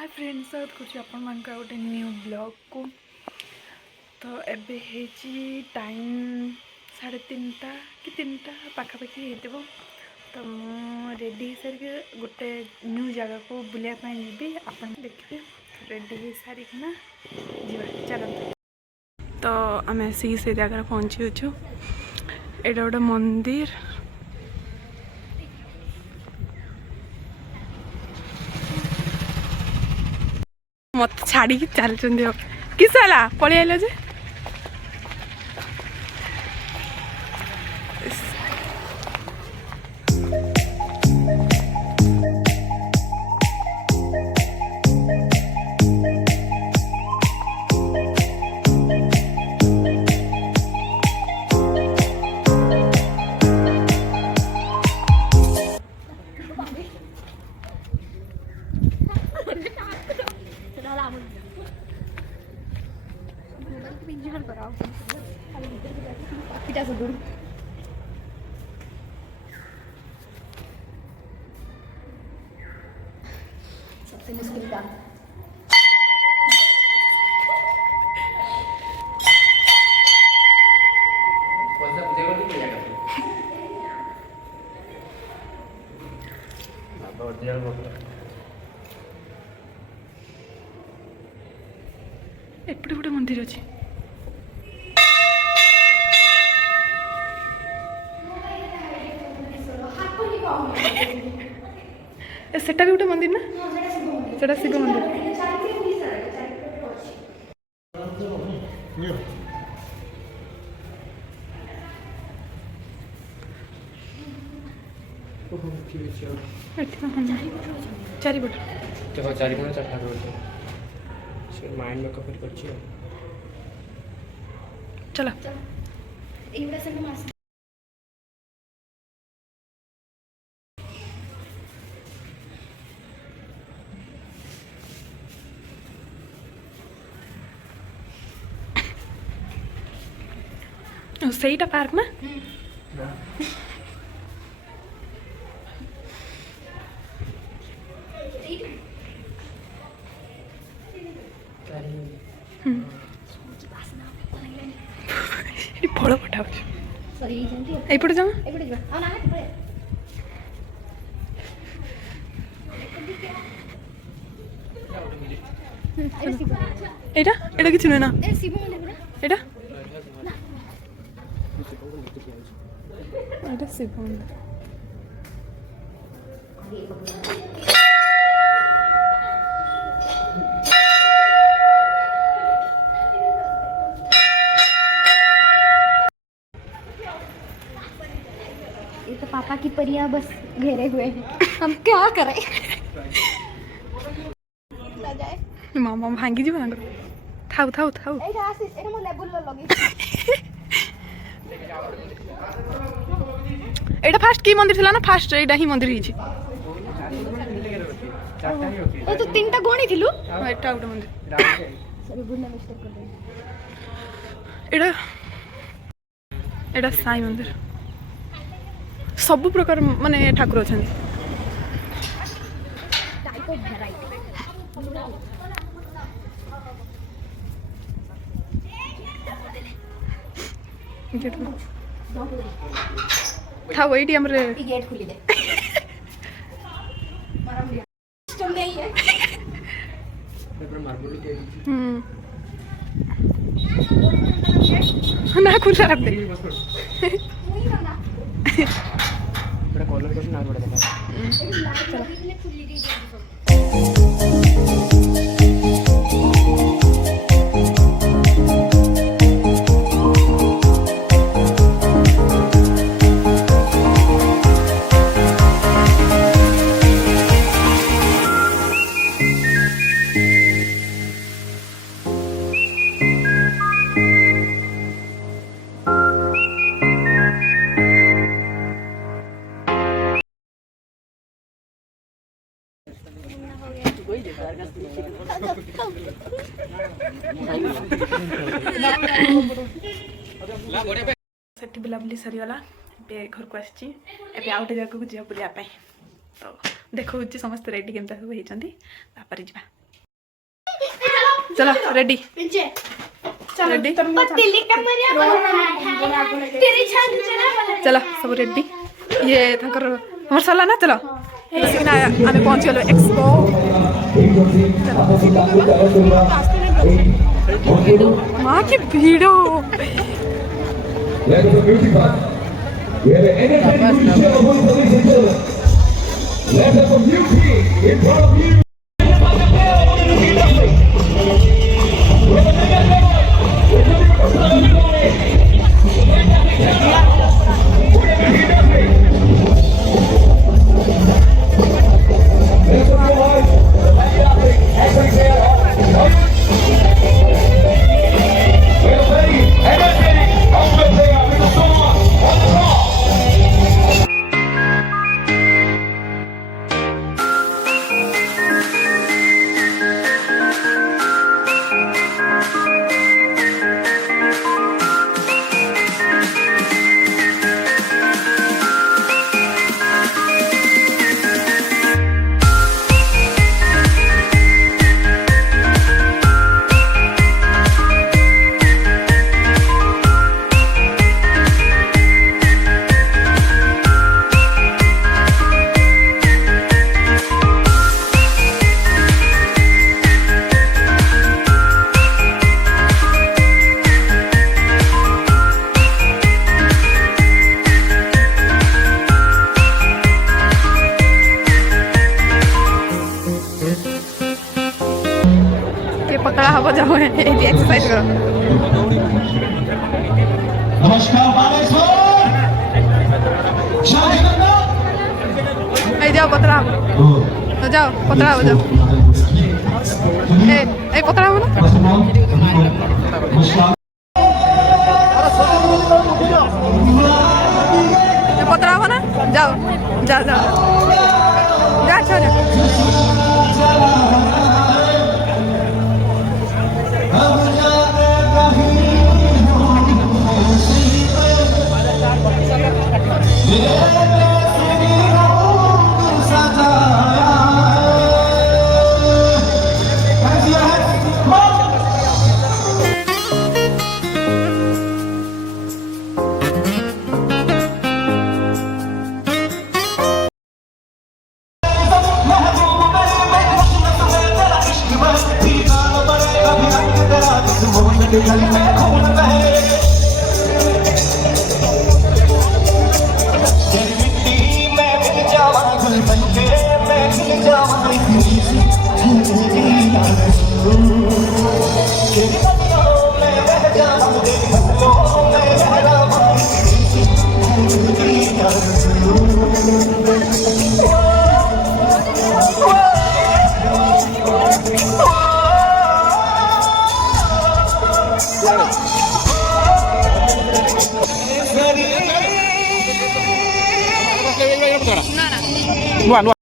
Hi friends स्वागत करुँच गोटे new blog को। तो एबे है टाइम 3:30 कि 3टा पाखापाखि हो। तो रेडी हो सारी गोटे न्यू जगह को बुलाया जी आप देखिए। रेडी हो सारिकिना जी चलते। तो आम आसिक से जगह पहुँची अच्छु। एटा गोटे मंदिर। मत छाड़ी चल किस पलि आल जे सबसे मुश्किल काम एपटे गोटे मंदिर अच्छे सेटा भी गोटे मंदिर ना सेटा शिव मंदिर चारिपट देखो चारिपट ठाकुर माइंड मेकअप कर चलो सहीटा पार्क ना फल पटा एपटे जा एटा एटा किछ नुहे ना एटा एटा शिव मंदिर ये तो पापा की परियां बस घेरे हुए हैं। हम क्या करें? ना जाए मामा भांगी जी बना थाउ थाउ थाउ एटा आसी एटा मो लेवल लो लगी एटा फास्ट की मंदिर थिला ना फास्ट एटा ही मंदिर हिची ओ तो तीनटा गोणी थिलु एटा गोटे मंदिर सॉरी बुना मिस्टेक कर दे एटा एटा साई मंदिर सब प्रकार माने ठाकुर अच्छा टाइप ऑफ वैरायटी था वही हमरे गेट खुली दे सिस्टम नहीं है ना खुला रख दे कॉलर को ना पड़ा था सेठी बुलाबुली सरीगला घर को आसी आउटे जगह को जा बुलाप तो देखा समस्त रेडी केमता सब होती जा। चलो रेडी रेडी चलो सब रेडी ये हमारे सरला ना चलो आम पहुँच गलो एक्सपो माँ की भीड़ पतला हवा जाओ एक्सरसाइज करो नमस्कार जाओ पतला तो जाओ पतला हो जाओ ए पतला हो ना पतला हो ना जाओ जा जा जा अच्छा जा Luan.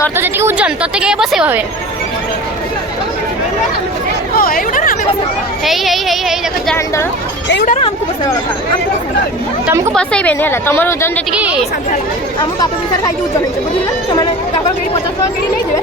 তোর তো যেটি ওজন তোর থেকে বসে হবে হেই হেই হেই হেই দেখো জাহান ধর तुमको बसैबे नहीं है तुम ओजन जी आम बाप विचार खाई ओजन हो बुझल से 50 कि नहीं देवे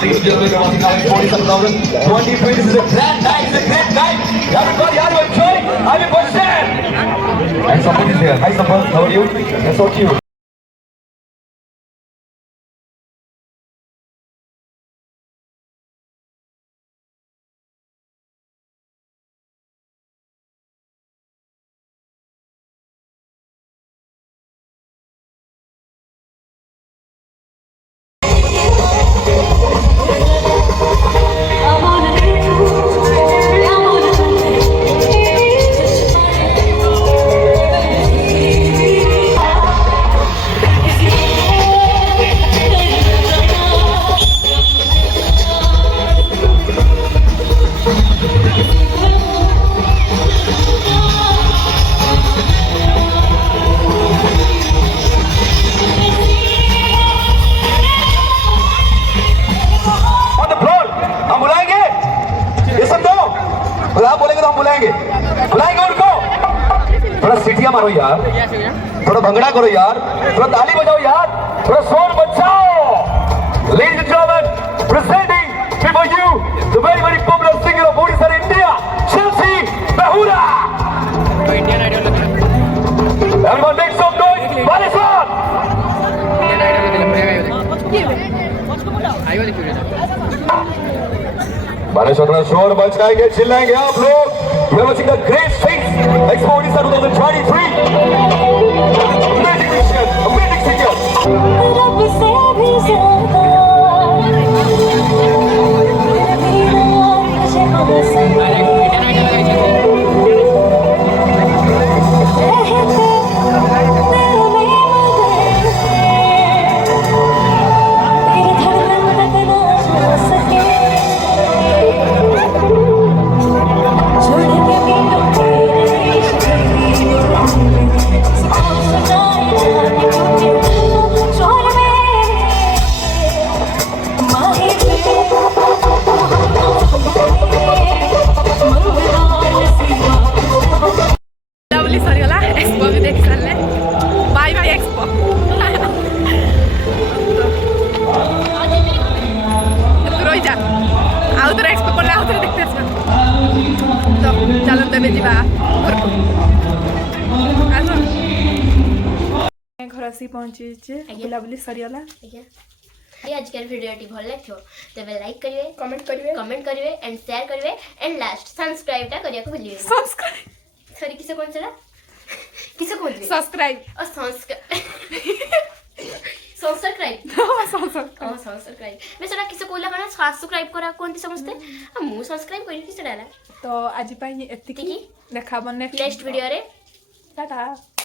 Ladies and gentlemen, announcing now 47,000. 23, this is a grand night, it's a great night. Everybody, are you enjoying? I'm in Pakistan. And someone is here. Hi, Sampal, how are you? That's so cute. बुलाएंगे उनको थोड़ा सीटियां मारो यार थोड़ा भंगड़ा करो यार थोड़ा ताली बजाओ यार थोड़ा शोर बचाओ Ladies and gentlemen, presenting before you the very very popular singer of Odisha India, Chelsea Bahura. Everyone make some noise. Baliswan. Baleshwar में शोर मचाएंगे चिल्लाएंगे आप लोग We are watching the great things Expo Odisha 2023 Amazing mission, amazing singer घर आसी पहुँचे बुलाबुली सरीगला आज के video भल लगे तेज लाइक करेंगे कमेंट करेंगे एंड शेयर करेंगे एंड लास्ट सब्सक्राइब टा करिया को भूलिए सब्सक्राइब सॉरी किसे कौन चला किसे कौन सब्सक्राइब और सब्सक्राइब सब्सक्राइब सब्सक्राइब मैं सेटा किसे कोला कना सब्सक्राइब करा कोनती समझते मु सब्सक्राइब करी कि सेटा तो आज एतिकी देखा नेक्स्ट वीडियो रे टाटा।